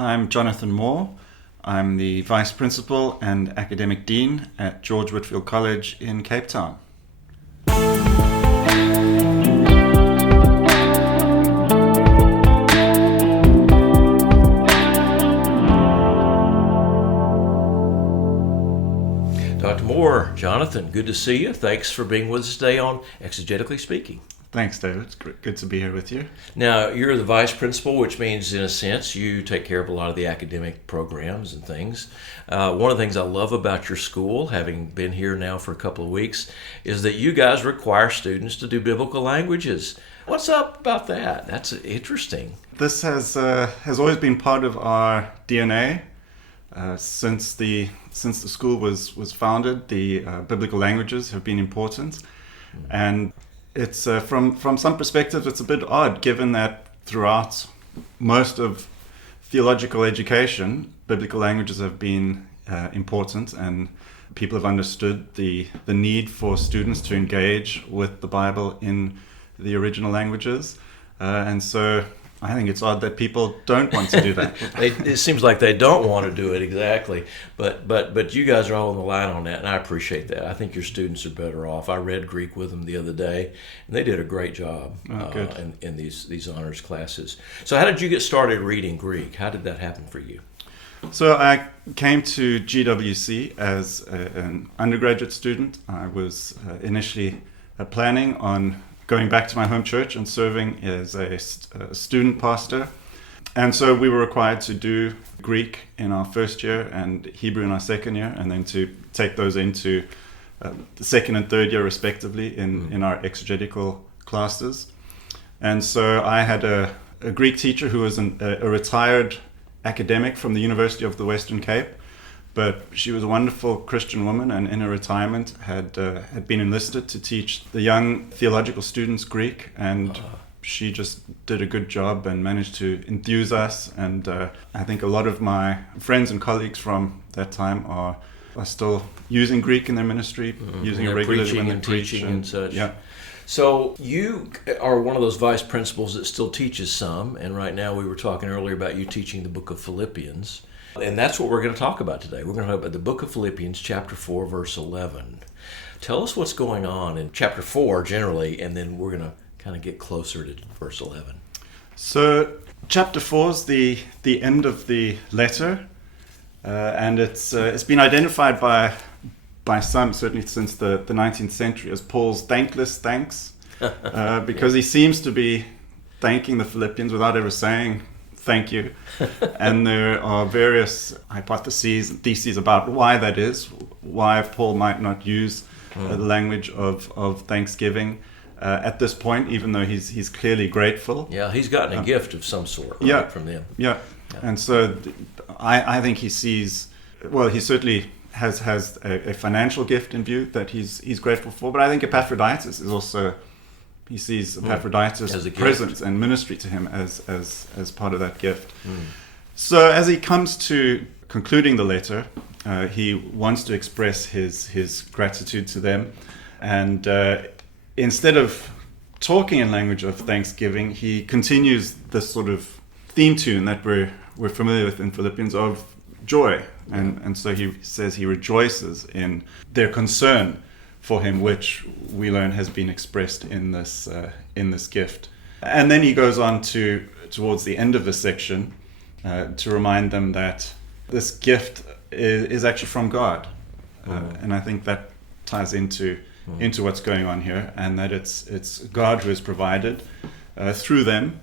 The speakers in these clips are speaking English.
I'm Jonathan Moore. I'm the Vice Principal and Academic Dean at George Whitefield College in Cape Town. Dr. Moore, Jonathan, good to see you. Thanks for being with us today on Exegetically Speaking. Thanks, David. It's good to be here with you. Now, you're the vice principal, which means, in a sense, you take care of a lot of the academic programs and things. One of the things I love about your school, having been here now for a couple of weeks, is that you guys require students to do biblical languages. What's up about that? That's interesting. This has always been part of our DNA. Since the school was founded, the biblical languages have been important, and it's from some perspectives it's a bit odd, given that throughout most of theological education, biblical languages have been important, and people have understood the need for students to engage with the Bible in the original languages, and so I think it's odd that people don't want to do that. It seems like they don't want to do it exactly, but you guys are all on the line on that, and I appreciate that. I think your students are better off. I read Greek with them the other day, and they did a great job in these honors classes. So how did you get started reading Greek? How did that happen for you? So I came to GWC as an undergraduate student. I was initially planning on going back to my home church and serving as a student pastor. And so we were required to do Greek in our first year and Hebrew in our second year, and then to take those into the second and third year respectively in our exegetical classes. And so I had a Greek teacher who was a retired academic from the University of the Western Cape, but she was a wonderful Christian woman, and in her retirement had been enlisted to teach the young theological students Greek, and she just did a good job and managed to enthuse us. And I think a lot of my friends and colleagues from that time are still using Greek in their ministry, using it regularly when they preach and such. Yeah. So you are one of those vice principals that still teaches some, and right now we were talking earlier about you teaching the book of Philippians. And that's what we're going to talk about today. We're going to talk about the book of Philippians, chapter 4, verse 11. Tell us what's going on in chapter 4 generally, and then we're going to kind of get closer to verse 11. So chapter 4 is the end of the letter, and it's been identified by some, certainly since the 19th century, as Paul's thankless thanks, because he seems to be thanking the Philippians without ever saying thank you. And there are various hypotheses and theses about why that is, why Paul might not use the language of thanksgiving at this point, even though he's clearly grateful. Yeah, he's gotten a gift of some sort from them. Yeah. And so I think he sees, well, he certainly has a financial gift in view that he's grateful for, but I think Epaphroditus is also, he sees Epaphroditus' presence and ministry to him as part of that gift. So as he comes to concluding the letter, he wants to express his gratitude to them. And instead of talking in language of thanksgiving, he continues this sort of theme tune that we're familiar with in Philippians of joy. And so he says he rejoices in their concern for him, which we learn has been expressed in this gift. And then he goes on towards the end of the section to remind them that this gift is actually from God, and I think that ties into what's going on here, and that it's God who has provided through them,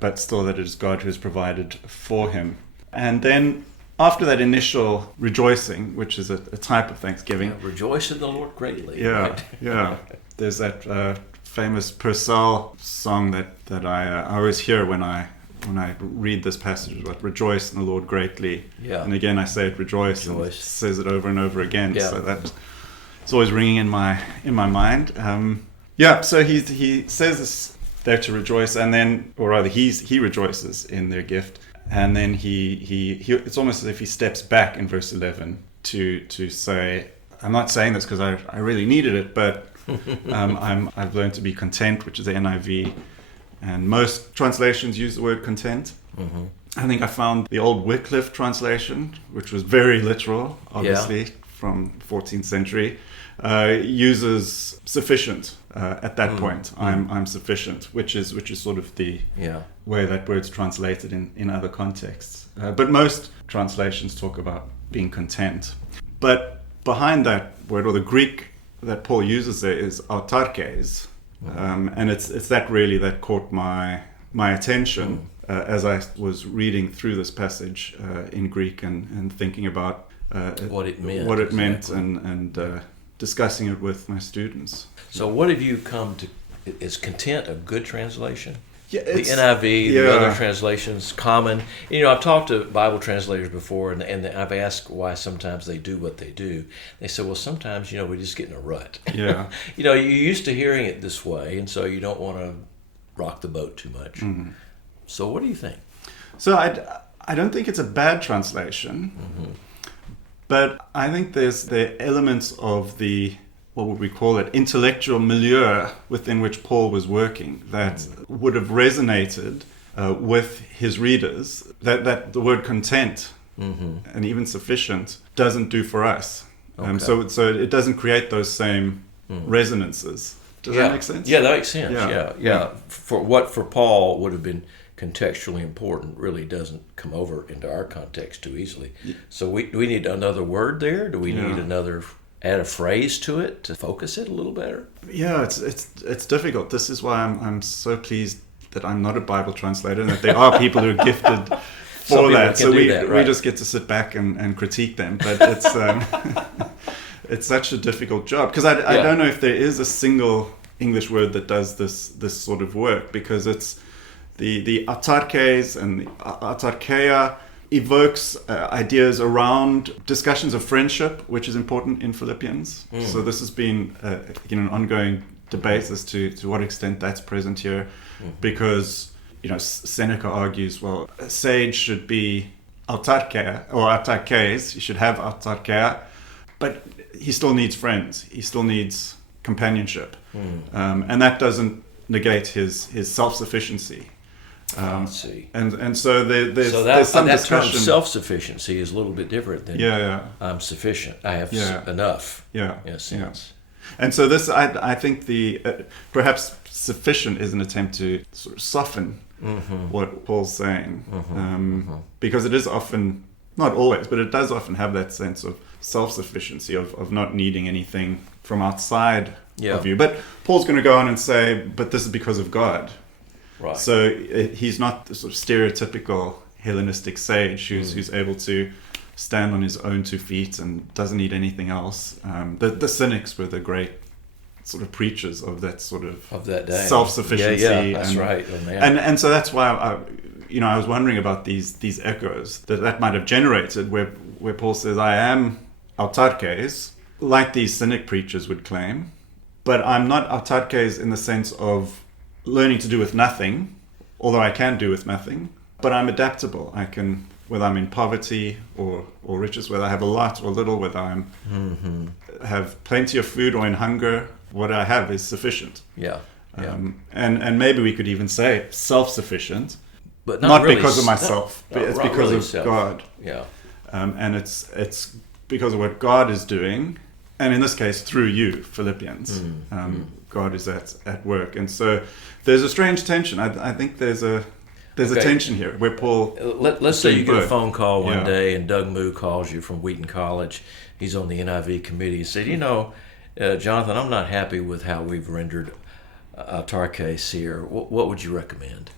but still that it is God who has provided for him. And then after that initial rejoicing, which is a type of thanksgiving. Yeah, rejoice in the Lord greatly. Yeah, right? Yeah. There's that famous Purcell song that I always hear when I read this passage, like rejoice in the Lord greatly. Yeah. And again, I say it, rejoice. And it says it over and over again. Yeah. So that it's always ringing in my mind. So he says this there to rejoice, and then, or rather, he rejoices in their gift. And then he it's almost as if he steps back in verse 11 to say, I'm not saying this because I really needed it, but I've learned to be content, which is the NIV, and most translations use the word content. I think I found the old Wycliffe translation, which was very literal, obviously, from 14th century, uses sufficient at that point. I'm sufficient, which is sort of the way that word's translated in other contexts. But most translations talk about being content. But behind that word, or the Greek that Paul uses there, is autarkes, and it's that really that caught my attention as I was reading through this passage in Greek and thinking about what it meant, and discussing it with my students. So what have you come to? Is content a good translation? Yeah, the NIV, the other translations, common. I've talked to Bible translators before, and I've asked why sometimes they do what they do. They say, well, sometimes, we just get in a rut. Yeah. You're used to hearing it this way, and so you don't want to rock the boat too much. Mm-hmm. So what do you think? So I don't think it's a bad translation, but I think there's the elements of the, what would we call it, intellectual milieu within which Paul was working that would have resonated with his readers, that the word content and even sufficient doesn't do for us. Okay. So it doesn't create those same resonances. Does that make sense? Yeah, that makes sense. Yeah. For what for Paul would have been contextually important really doesn't come over into our context too easily. So do we need another word there? Do we need add a phrase to it to focus it a little better? Yeah, it's difficult. This is why I'm so pleased that I'm not a Bible translator and that there are people who are gifted for that. So we just get to sit back and critique them. But it's it's such a difficult job because I don't know if there is a single English word that does this sort of work, because it's the autarkes and the autarkeia evokes ideas around discussions of friendship, which is important in Philippians. So this has been an ongoing debate as to what extent that's present here, because Seneca argues, well, a sage should be autarkeia or autarkes. He should have autarkeia, but he still needs friends. He still needs companionship, and that doesn't negate his self-sufficiency. I see. And so there's some that discussion. Term self-sufficiency is a little bit different than I'm sufficient. I have enough. Yeah. In a sense. And so this, I think perhaps sufficient is an attempt to sort of soften what Paul's saying, because it is often, not always, but it does often have that sense of self-sufficiency, of not needing anything from outside of you. But Paul's going to go on and say, but this is because of God. Right. So he's not the sort of stereotypical Hellenistic sage who's able to stand on his own 2 feet and doesn't need anything else. The cynics were the great sort of preachers of that sort of that day. Self-sufficiency. Yeah, that's right. Oh, man. And so that's why I was wondering about these echoes that might have generated where Paul says, I am autarkes, like these cynic preachers would claim, but I'm not autarkes in the sense of learning to do with nothing, although I can do with nothing, but I'm adaptable. I can, whether I'm in poverty or riches, whether I have a lot or little, whether I'm have plenty of food or in hunger, what I have is sufficient. And maybe we could even say self-sufficient, but not really, because of myself, but it's because really of God. And it's because of what God is doing, and in this case through you, Philippians. God is at work, and so there's a strange tension. I think there's a tension here where Paul. Let's say you get a phone call one day, and Doug Moo calls you from Wheaton College. He's on the NIV committee. He said, Jonathan, I'm not happy with how we've rendered autarkes here. What would you recommend?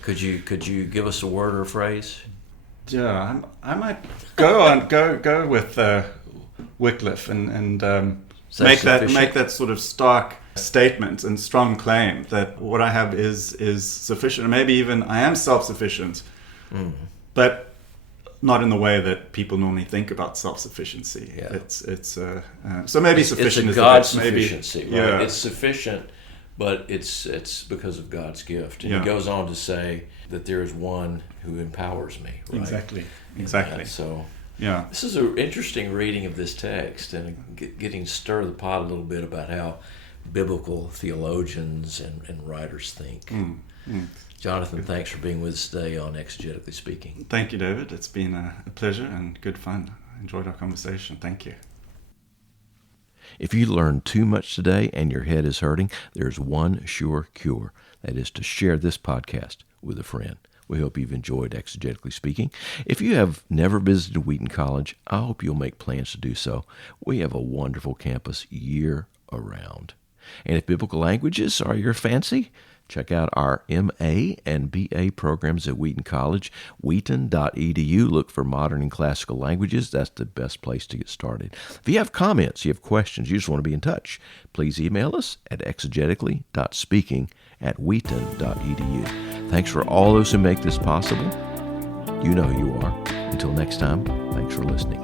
Could you give us a word or a phrase? Yeah, I might go with Wycliffe and. Make that sort of stark statement and strong claim that what I have is sufficient, and maybe even I am self-sufficient, but not in the way that people normally think about self-sufficiency. So maybe sufficient is a God's sufficiency, right? It's sufficient, but it's because of God's gift. And he goes on to say that there is one who empowers me. Right? Exactly. And so. Yeah, this is an interesting reading of this text and getting stir the pot a little bit about how biblical theologians and writers think. Jonathan, thanks for being with us today on Exegetically Speaking. Thank you, David. It's been a pleasure and good fun. I enjoyed our conversation. Thank you. If you learned too much today and your head is hurting, there's one sure cure. That is to share this podcast with a friend. We hope you've enjoyed Exegetically Speaking. If you have never visited Wheaton College, I hope you'll make plans to do so. We have a wonderful campus year-around. And if biblical languages are your fancy, check out our MA and BA programs at Wheaton College, wheaton.edu. Look for modern and classical languages. That's the best place to get started. If you have comments, you have questions, you just want to be in touch, please email us at exegetically.speaking@wheaton.edu. Thanks for all those who make this possible. You know who you are. Until next time, thanks for listening.